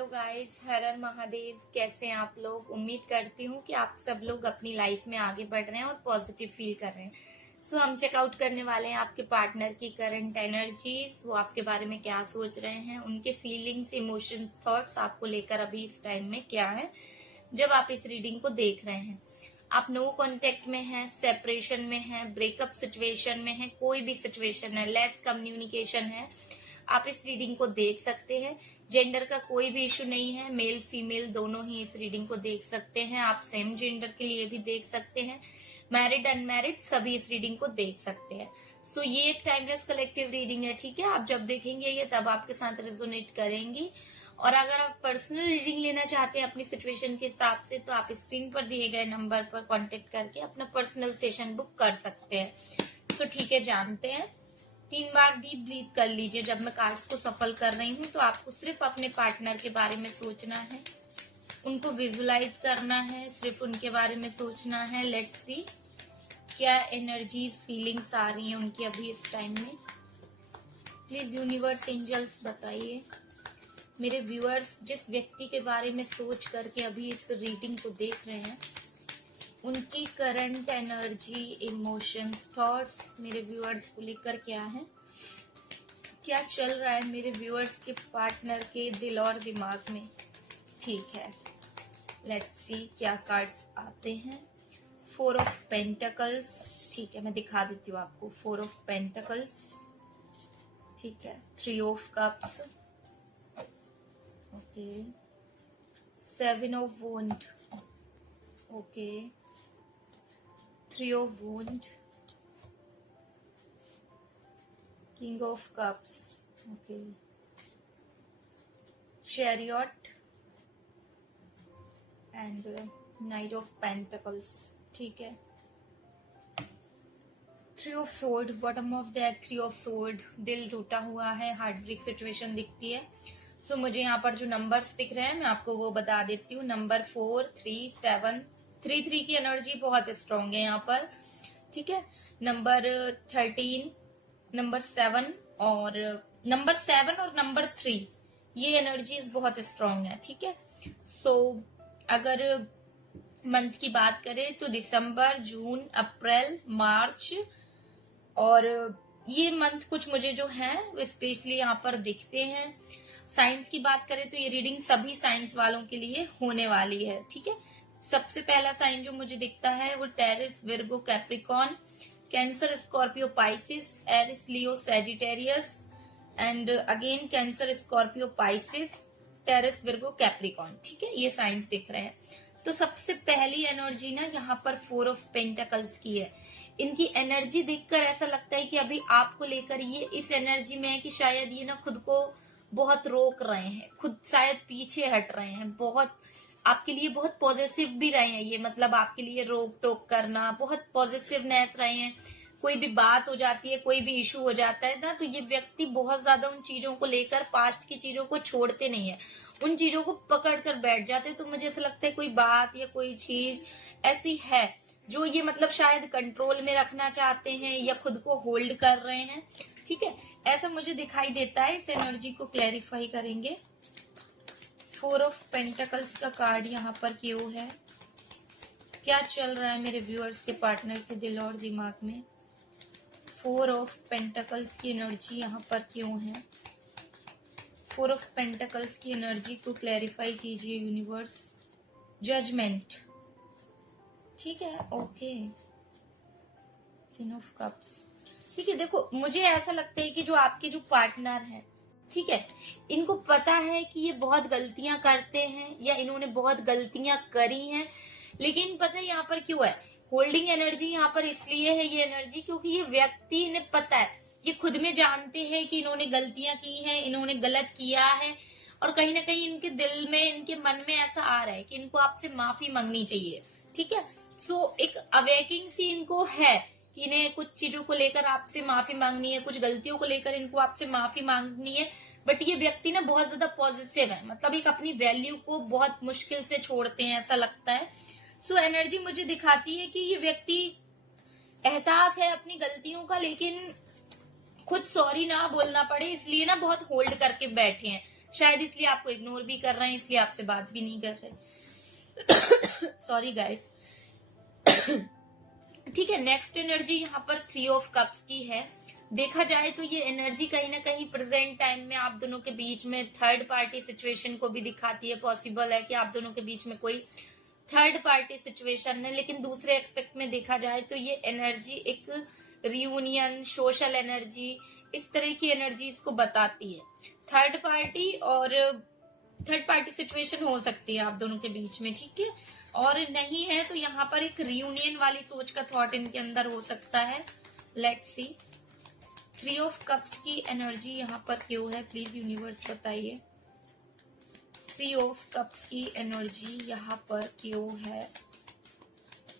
Hello guys, हर हर महादेव। कैसे हैं आप लोग? उम्मीद करती हूँ कि आप सब लोग अपनी लाइफ में आगे बढ़ रहे हैं और पॉजिटिव फील कर रहे हैं। हम चेकआउट करने वाले हैं आपके पार्टनर की करंट एनर्जीज। वो आपके बारे में क्या सोच रहे हैं, उनके फीलिंग्स, इमोशंस, थॉट्स आपको लेकर अभी इस टाइम में क्या है जब आप इस रीडिंग को देख रहे हैं। आप नो कांटेक्ट में हैं, सेपरेशन में हैं, ब्रेकअप सिचुएशन में हैं, कोई भी सिचुएशन है, लेस कम्युनिकेशन है, आप इस रीडिंग को देख सकते हैं। जेंडर का कोई भी इशू नहीं है, मेल फीमेल दोनों ही इस रीडिंग को देख सकते हैं। आप सेम जेंडर के लिए भी देख सकते हैं, मैरिड अनमैरिड सभी इस रीडिंग को देख सकते हैं। ये एक टाइमलेस कलेक्टिव रीडिंग है, ठीक है। आप जब देखेंगे ये तब आपके साथ रेजोनेट करेंगी। और अगर आप पर्सनल रीडिंग लेना चाहते हैं अपनी सिचुएशन के हिसाब से, तो आप स्क्रीन पर दिए गए नंबर पर कांटेक्ट करके अपना पर्सनल सेशन बुक कर सकते हैं। ठीक है, जानते हैं। 3 बार डीप ब्रीथ कर लीजिए। जब मैं कार्ड्स को सफल कर रही हूँ तो आपको सिर्फ अपने पार्टनर के बारे में सोचना है, उनको विजुलाइज करना है, सिर्फ उनके बारे में सोचना है। लेट्स सी क्या एनर्जीज, फीलिंग्स आ रही हैं उनकी अभी इस टाइम में। प्लीज यूनिवर्स, एंजल्स बताइए मेरे व्यूअर्स जिस व्यक्ति के बारे में सोच करके अभी इस रीडिंग को देख रहे हैं, उनकी करंट एनर्जी, इमोशंस, थॉट्स मेरे व्यूअर्स को लेकर क्या है, क्या चल रहा है मेरे व्यूअर्स के पार्टनर के दिल और दिमाग में। ठीक है, लेट्स सी क्या कार्ड्स आते हैं। 4 ऑफ पेंटिकल्स, ठीक है, मैं दिखा देती हूँ आपको। 4 ऑफ पेंटिकल्स, ठीक है। 3 of cups, okay. 7 of wand, okay. 3 of Wand, King of Cups, okay. Chariot and Knight of Pentacles, ठीक है। 3 of Sword, bottom of deck, 3 of Sword, दिल टूटा हुआ है, हार्ट ब्रेक सिचुएशन दिखती है। मुझे यहाँ पर जो नंबर्स दिख रहे हैं मैं आपको वो बता देती हूँ। नंबर 4, 3, 7, 3 की एनर्जी बहुत स्ट्रॉन्ग है यहाँ पर, ठीक है। नंबर 13, नंबर 7 और नंबर 3, ये एनर्जीज बहुत स्ट्रॉन्ग है, ठीक है। अगर मंथ की बात करें तो दिसंबर, जून, अप्रैल, मार्च, और ये मंथ कुछ मुझे जो है स्पेशली यहाँ पर दिखते हैं। साइंस की बात करें तो ये रीडिंग सभी साइंस वालों के लिए होने वाली है, ठीक है। सबसे पहला साइन जो मुझे दिखता है वो Taurus, Virgo, Capricorn, Cancer, Scorpio, Pisces, Aries, Leo, Sagittarius and again Cancer, Scorpio, Pisces, Taurus, Virgo, Capricorn, ठीक है। ये साइंस दिख रहे हैं। तो सबसे पहली एनर्जी ना यहाँ पर 4 ऑफ पेंटिकल्स की है। इनकी एनर्जी देखकर ऐसा लगता है कि अभी आपको लेकर ये इस एनर्जी में है कि शायद ये ना खुद को बहुत रोक रहे हैं, खुद शायद पीछे हट रहे हैं, बहुत आपके लिए बहुत पॉजिटिव भी रहे हैं ये, मतलब आपके लिए रोक टोक करना, बहुत पॉजिटिवनेस रहे हैं। कोई भी बात हो जाती है, कोई भी इशू हो जाता है ना, तो ये व्यक्ति बहुत ज्यादा उन चीजों को लेकर, पास्ट की चीजों को छोड़ते नहीं है, उन चीजों को पकड़ कर बैठ जाते हैं। तो मुझे ऐसा लगता है कोई बात या कोई चीज ऐसी है जो ये मतलब शायद कंट्रोल में रखना चाहते हैं या खुद को होल्ड कर रहे हैं, ठीक है। ऐसा मुझे दिखाई देता है। इस एनर्जी को क्लैरिफाई करेंगे। 4 ऑफ पेंटिकल्स का कार्ड यहाँ पर क्यों है, क्या चल रहा है मेरे व्यूअर्स के पार्टनर के दिल और दिमाग में। 4 ऑफ पेंटिकल्स की एनर्जी यहाँ पर क्यों है। 4 ऑफ पेंटिकल्स की एनर्जी को क्लैरिफाई कीजिए यूनिवर्स। जजमेंट, ठीक है, ओके। 10 ऑफ कप्स, ठीक है। देखो मुझे ऐसा लगता है कि जो आपके जो पार्टनर है, ठीक है, इनको पता है कि ये बहुत गलतियां करते हैं या इन्होंने बहुत गलतियां करी हैं, लेकिन पता है यहाँ पर क्यों है होल्डिंग एनर्जी यहाँ पर इसलिए है ये एनर्जी क्योंकि ये व्यक्ति ने पता है, ये खुद में जानते हैं कि इन्होंने गलतियां की हैं, इन्होंने गलत किया है, और कहीं ना कहीं इनके दिल में, इनके मन में ऐसा आ रहा है कि इनको आपसे माफी मांगनी चाहिए, ठीक है। एक अवेकिंग सी इनको है कि इन्हें कुछ चीजों को लेकर आपसे माफी मांगनी है, कुछ गलतियों को लेकर इनको आपसे माफी मांगनी है। बट ये व्यक्ति ना बहुत ज्यादा पॉजिटिव है, मतलब एक अपनी वैल्यू को बहुत मुश्किल से छोड़ते हैं ऐसा लगता है। एनर्जी मुझे दिखाती है कि ये व्यक्ति एहसास है अपनी गलतियों का, लेकिन खुद सॉरी ना बोलना पड़े इसलिए ना बहुत होल्ड करके बैठे हैं। शायद इसलिए आपको इग्नोर भी कर रहे हैं, इसलिए आपसे बात भी नहीं कर रहे। Sorry guys. ठीक है, नेक्स्ट एनर्जी यहाँ पर 3 ऑफ कप्स की है। देखा जाए तो ये एनर्जी कहीं ना कहीं प्रेजेंट टाइम में आप दोनों के बीच में थर्ड पार्टी सिचुएशन को भी दिखाती है। पॉसिबल है कि आप दोनों के बीच में कोई थर्ड पार्टी सिचुएशन है, लेकिन दूसरे एक्सपेक्ट में देखा जाए तो ये एनर्जी एक रियूनियन, सोशल एनर्जी, इस तरह की एनर्जीज को बताती है। थर्ड पार्टी सिचुएशन हो सकती है आप दोनों के बीच में, ठीक है। और नहीं है तो यहाँ पर एक रियूनियन वाली सोच का थॉट इनके अंदर हो सकता है। लेट्स सी 3 ऑफ कप्स की एनर्जी यहाँ पर क्यों है, प्लीज यूनिवर्स बताइए। 3 ऑफ कप्स की एनर्जी यहाँ पर क्यों है,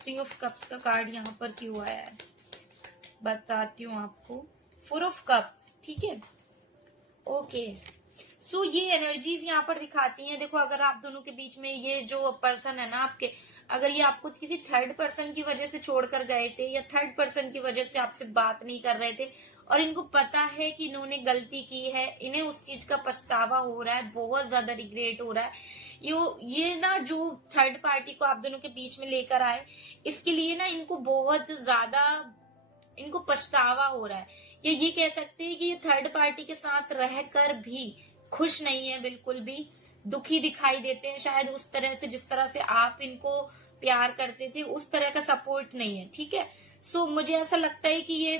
3 ऑफ कप्स का कार्ड यहाँ पर क्यों आया है, बताती हूँ आपको। 4 ऑफ कप्स, ठीक है, ओके। सो ये एनर्जीज यहाँ पर दिखाती हैं। देखो, अगर आप दोनों के बीच में ये जो पर्सन है ना आपके, अगर ये आपको किसी थर्ड पर्सन की वजह से छोड़कर गए थे या थर्ड पर्सन की वजह से आपसे बात नहीं कर रहे थे और इनको पता है कि इन्होंने गलती की है, इन्हें उस चीज का पछतावा हो रहा है, बहुत ज्यादा रिग्रेट हो रहा है, ये ना जो थर्ड पार्टी को आप दोनों के बीच में लेकर आए, इसके लिए ना इनको बहुत ज्यादा इनको पछतावा हो रहा है। या ये कह सकते हैं कि ये थर्ड पार्टी के साथ रहकर भी खुश नहीं है, बिल्कुल भी दुखी दिखाई देते हैं। शायद उस तरह से जिस तरह से आप इनको प्यार करते थे उस तरह का सपोर्ट नहीं है, ठीक है। सो मुझे ऐसा लगता है कि ये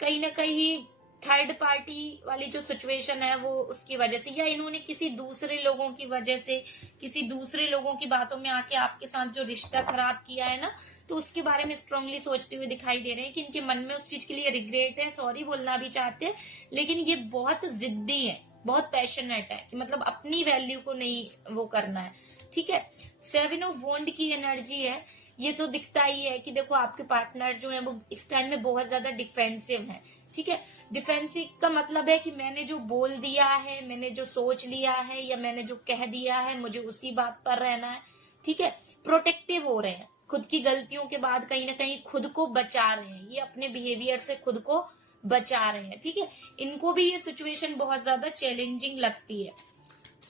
कहीं ना कहीं थर्ड पार्टी वाली जो सिचुएशन है वो उसकी वजह से, या इन्होंने किसी दूसरे लोगों की वजह से, किसी दूसरे लोगों की बातों में आके आपके साथ जो रिश्ता खराब किया है ना, तो उसके बारे में स्ट्रांगली सोचते हुए दिखाई दे रहे हैं कि इनके मन में उस चीज के लिए रिग्रेट है, सॉरी बोलना भी चाहते हैं, लेकिन ये बहुत जिद्दी है, बहुत पैशनेट है कि मतलब अपनी वैल्यू को नहीं वो करना है, ठीक है। 7 ऑफ वॉन्ड की एनर्जी है। ये तो दिखता ही है कि देखो आपके पार्टनर जो है वो इस टाइम में बहुत ज्यादा डिफेंसिव है, ठीक है। डिफेंसिव का मतलब है कि मैंने जो बोल दिया है, मैंने जो सोच लिया है या मैंने जो कह दिया है, मुझे उसी बात पर रहना है, ठीक है। प्रोटेक्टिव हो रहे हैं, खुद की गलतियों के बाद कहीं ना कहीं खुद को बचा रहे हैं, ये अपने बिहेवियर से खुद को बचा रहे हैं, ठीक है। इनको भी ये सिचुएशन बहुत ज्यादा चैलेंजिंग लगती है।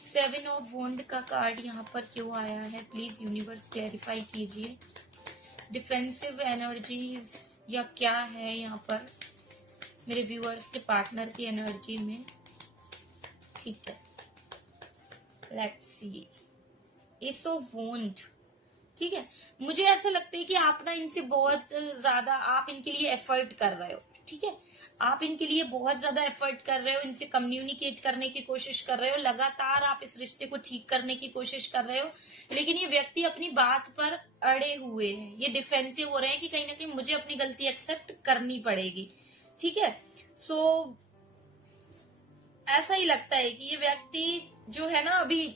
7 ऑफ वॉन्ड का कार्ड यहाँ पर क्यों आया है, प्लीज यूनिवर्स क्लैरिफाई कीजिए। डिफेंसिव एनर्जीज या क्या है यहाँ पर मेरे व्यूअर्स के पार्टनर की एनर्जी में, ठीक है। लेट्स सी एस ऑफ वॉन्ड, ठीक है। मुझे ऐसा लगता है कि आप ना इनसे बहुत ज्यादा, आप इनके लिए एफर्ट कर रहे हो, ठीक है। आप इनके लिए बहुत ज्यादा एफर्ट कर रहे हो, इनसे कम्युनिकेट करने की कोशिश कर रहे हो, लगातार आप इस रिश्ते को ठीक करने की कोशिश कर रहे हो, लेकिन ये व्यक्ति अपनी बात पर अड़े हुए हैं, ये डिफेंसिव हो रहे हैं कि कहीं ना कहीं मुझे अपनी गलती एक्सेप्ट करनी पड़ेगी, ठीक है। सो ऐसा ही लगता है कि ये व्यक्ति जो है ना अभी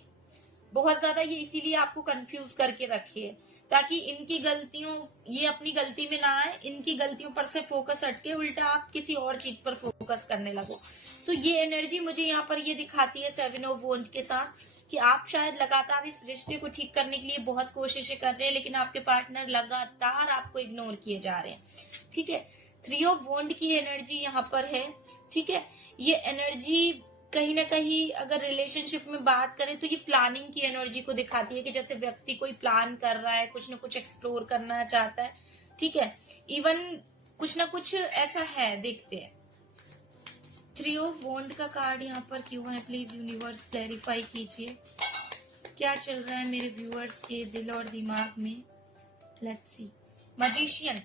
बहुत ज्यादा ये इसीलिए आपको कंफ्यूज करके रखी है, ताकि इनकी गलतियों, ये अपनी गलती में ना आए, इनकी गलतियों पर से फोकस हटके उल्टा आप किसी और चीज पर फोकस करने लगो। सो ये एनर्जी मुझे यहाँ पर ये दिखाती है 7 ऑफ वॉन्ड के साथ कि आप शायद लगातार इस रिश्ते को ठीक करने के लिए बहुत कोशिशें कर रहे हैं, लेकिन आपके पार्टनर लगातार आपको इग्नोर किए जा रहे हैं, ठीक है। 3 ऑफ वॉन्ड की एनर्जी यहाँ पर है, ठीक है। ये एनर्जी कहीं ना कहीं अगर रिलेशनशिप में बात करें तो ये प्लानिंग की एनर्जी को दिखाती है कि जैसे व्यक्ति कोई प्लान कर रहा है, कुछ ना कुछ एक्सप्लोर करना चाहता है, ठीक है। इवन कुछ ना कुछ ऐसा है, देखते हैं। 3 ऑफ वॉन्ड का कार्ड यहाँ पर क्यों है, प्लीज यूनिवर्स क्लैरिफाई कीजिए। क्या चल रहा है मेरे व्यूअर्स के दिल और दिमाग में। लेट्स सी मैजिशियन,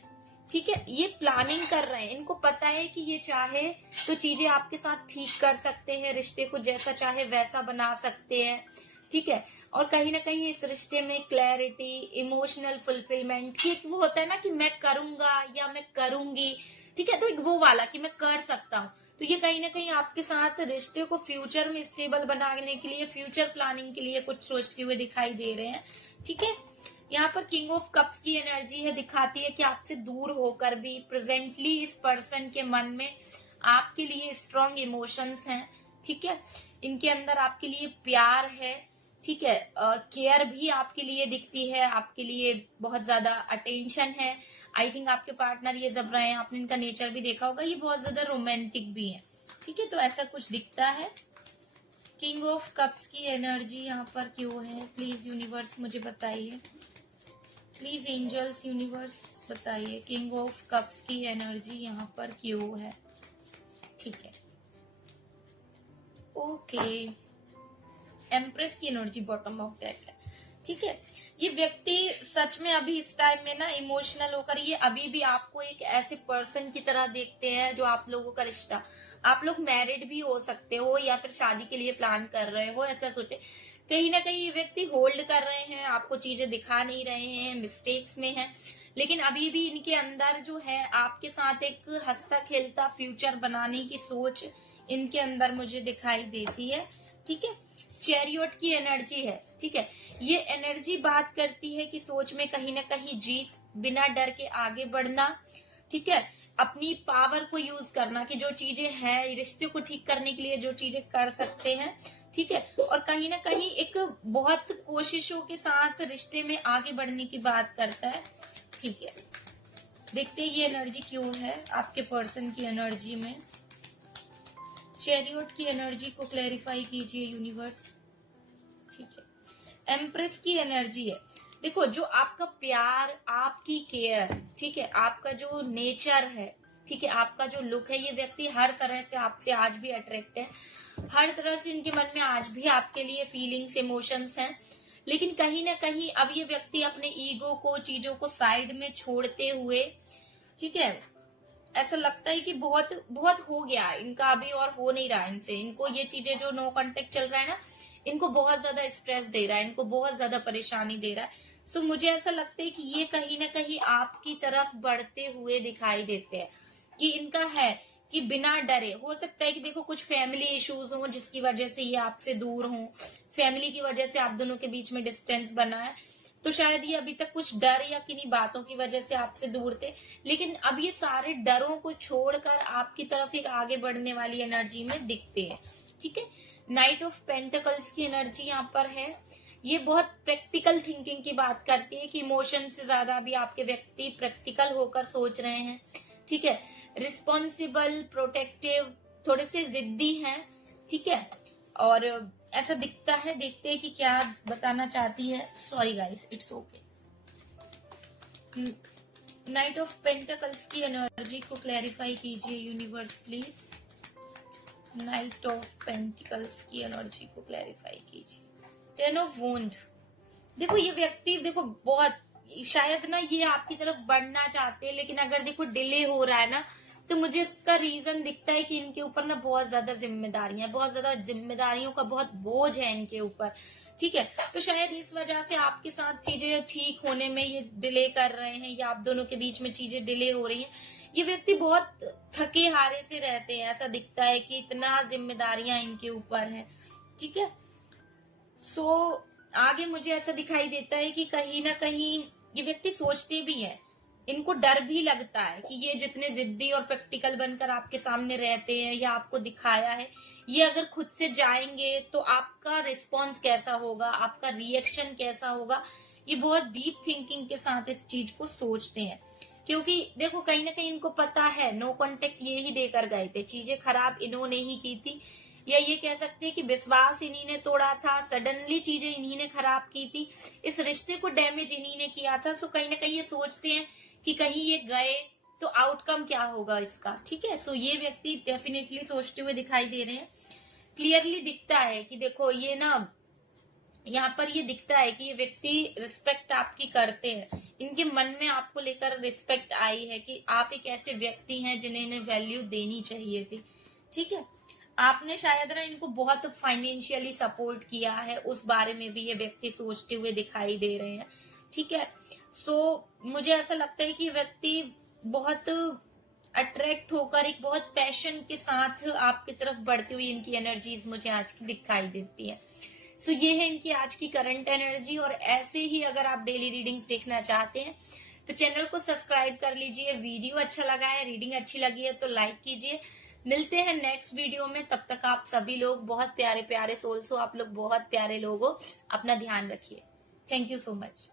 ठीक है। ये प्लानिंग कर रहे हैं, इनको पता है कि ये चाहे तो चीजें आपके साथ ठीक कर सकते हैं, रिश्ते को जैसा चाहे वैसा बना सकते हैं, ठीक है। और कहीं ना कहीं इस रिश्ते में क्लैरिटी, इमोशनल फुलफिलमेंट की एक वो होता है ना कि मैं करूंगा या मैं करूंगी, ठीक है। तो एक वो वाला कि मैं कर सकता हूँ, तो ये कहीं ना कहीं आपके साथ रिश्ते को फ्यूचर में स्टेबल बनाने के लिए, फ्यूचर प्लानिंग के लिए कुछ सोचते हुए दिखाई दे रहे हैं, ठीक है। यहाँ पर किंग ऑफ कप्स की एनर्जी है, दिखाती है कि आपसे दूर होकर भी प्रेजेंटली इस पर्सन के मन में आपके लिए स्ट्रॉन्ग इमोशंस हैं, ठीक है। इनके अंदर आपके लिए प्यार है, ठीक है। और केयर भी आपके लिए दिखती है, आपके लिए बहुत ज्यादा अटेंशन है। आई थिंक आपके पार्टनर ये जब रहे हैं, आपने इनका नेचर भी देखा होगा, ये बहुत ज्यादा रोमांटिक भी है, ठीक है। तो ऐसा कुछ दिखता है किंग ऑफ कप्स की एनर्जी यहाँ पर क्यों है? प्लीज यूनिवर्स मुझे बताइए, प्लीज एंजल्स यूनिवर्स बताइए, किंग ऑफ कप्स की एनर्जी यहाँ पर क्यों है? ठीक है, ओके। एम्प्रेस की एनर्जी बॉटम ऑफ डेक है। ठीक है, ये व्यक्ति सच में अभी इस टाइम में ना इमोशनल होकर ये अभी भी आपको एक ऐसे पर्सन की तरह देखते हैं जो आप लोगों का रिश्ता, आप लोग मैरिड भी हो सकते हो या फिर शादी के लिए प्लान कर रहे हो, ऐसा सोचे। कहीं ना कहीं ये व्यक्ति होल्ड कर रहे हैं, आपको चीजें दिखा नहीं रहे हैं, मिस्टेक्स में हैं, लेकिन अभी भी इनके अंदर जो है आपके साथ एक हंसता खेलता फ्यूचर बनाने की सोच इनके अंदर मुझे दिखाई देती है। ठीक है, चैरियट की एनर्जी है। ठीक है, ये एनर्जी बात करती है कि सोच में कहीं ना कहीं जीत, बिना डर के आगे बढ़ना। ठीक है, अपनी पावर को यूज करना कि जो चीजें हैं रिश्ते को ठीक करने के लिए जो चीजें कर सकते हैं। ठीक है, और कहीं ना कहीं एक बहुत कोशिशों के साथ रिश्ते में आगे बढ़ने की बात करता है। ठीक है, देखते हैं ये एनर्जी क्यों है आपके पर्सन की एनर्जी में। चैरियट की एनर्जी को क्लैरिफाई कीजिए यूनिवर्स। ठीक है, एम्प्रेस की एनर्जी है। देखो, जो आपका प्यार, आपकी केयर, ठीक है, आपका जो नेचर है, ठीक है, आपका जो लुक है, ये व्यक्ति हर तरह से आपसे आज भी अट्रैक्ट है, हर तरह से इनके मन में आज भी आपके लिए फीलिंग्स, इमोशंस हैं। लेकिन कहीं ना कहीं अब ये व्यक्ति अपने ईगो को, चीजों को साइड में छोड़ते हुए, ठीक है, ऐसा लगता है कि बहुत बहुत हो गया इनका, अभी और हो नहीं रहा इनसे। इनको ये चीजें जो नो कांटेक्ट चल रहा है ना, इनको बहुत ज्यादा स्ट्रेस दे रहा है, इनको बहुत ज्यादा परेशानी दे रहा है। सो मुझे ऐसा लगता है कि ये कहीं ना कहीं आपकी तरफ बढ़ते हुए दिखाई देते हैं, कि इनका है कि बिना डरे, हो सकता है कि देखो कुछ फैमिली इश्यूज हो जिसकी वजह से ये आपसे दूर हो, फैमिली की वजह से आप दोनों के बीच में डिस्टेंस बना है, तो शायद ये अभी तक कुछ डर या किन्हीं बातों की वजह से आपसे दूर थे, लेकिन अब ये सारे डरों को छोड़कर आपकी तरफ एक आगे बढ़ने वाली एनर्जी में दिखते हैं। ठीक है, नाइट ऑफ पेंटिकल्स की एनर्जी यहाँ पर है। ये बहुत प्रैक्टिकल थिंकिंग की बात करती है कि इमोशन से ज्यादा अभी आपके व्यक्ति प्रैक्टिकल होकर सोच रहे हैं। ठीक है, रिस्पॉन्सिबल, प्रोटेक्टिव, थोड़े से जिद्दी हैं। ठीक है, और ऐसा दिखता है, देखते हैं कि क्या बताना चाहती है। Sorry guys, it's okay. Night of pentacles की एनर्जी को क्लैरिफाई कीजिए universe please. Night of pentacles की एनर्जी को क्लैरिफाई कीजिए। Ten of wound. देखो, ये व्यक्ति देखो बहुत शायद ना ये आपकी तरफ बढ़ना चाहते हैं, लेकिन अगर देखो डिले हो रहा है ना, तो मुझे इसका रीजन दिखता है कि इनके ऊपर ना बहुत ज्यादा जिम्मेदारियां, बहुत ज्यादा जिम्मेदारियों का बहुत बोझ है इनके ऊपर। ठीक है, तो शायद इस वजह से आपके साथ चीजें ठीक होने में ये डिले कर रहे हैं, या आप दोनों के बीच में चीजें डिले हो रही हैं। ये व्यक्ति बहुत थके हारे से रहते हैं, ऐसा दिखता है कि इतना जिम्मेदारियां इनके ऊपर है। ठीक है, सो आगे मुझे ऐसा दिखाई देता है कि कहीं ना कहीं ये व्यक्ति सोचते भी है, इनको डर भी लगता है कि ये जितने जिद्दी और प्रैक्टिकल बनकर आपके सामने रहते हैं या आपको दिखाया है, ये अगर खुद से जाएंगे तो आपका रिस्पॉन्स कैसा होगा, आपका रिएक्शन कैसा होगा। ये बहुत डीप थिंकिंग के साथ इस चीज को सोचते हैं, क्योंकि देखो कहीं ना कहीं इनको पता है नो कांटेक्ट ये ही देकर गए थे, चीजें खराब इन्होंने ही की थी, या ये कह सकते हैं कि विश्वास इन्हीं ने तोड़ा था, सडनली चीजें इन्हीं ने खराब की थी, इस रिश्ते को डैमेज इन्हीं ने किया था। सो कहीं ना कहीं ये सोचते हैं कि कहीं ये गए तो आउटकम क्या होगा इसका। ठीक है, सो ये व्यक्ति डेफिनेटली सोचते हुए दिखाई दे रहे हैं। क्लियरली दिखता है कि देखो ये ना, यहाँ पर ये दिखता है कि ये व्यक्ति रिस्पेक्ट आपकी करते हैं, इनके मन में आपको लेकर रिस्पेक्ट आई है कि आप एक ऐसे व्यक्ति हैं जिन्हें वैल्यू देनी चाहिए थी। ठीक है, आपने शायद ना इनको बहुत फाइनेंशियली सपोर्ट किया है, उस बारे में भी ये व्यक्ति सोचते हुए दिखाई दे रहे हैं। ठीक है, सो मुझे ऐसा लगता है कि व्यक्ति बहुत अट्रैक्ट होकर एक बहुत पैशन के साथ आपकी तरफ बढ़ती हुई इनकी एनर्जीज मुझे आज की दिखाई देती है। सो ये है इनकी आज की करंट एनर्जी, और ऐसे ही अगर आप डेली रीडिंग्स देखना चाहते हैं तो चैनल को सब्सक्राइब कर लीजिए। वीडियो अच्छा लगा है, रीडिंग अच्छी लगी है तो लाइक कीजिए। मिलते हैं नेक्स्ट वीडियो में, तब तक आप सभी लोग बहुत प्यारे प्यारे सोल्स हो, आप लोग बहुत प्यारे लोग हो, अपना ध्यान रखिए। Thank you so much.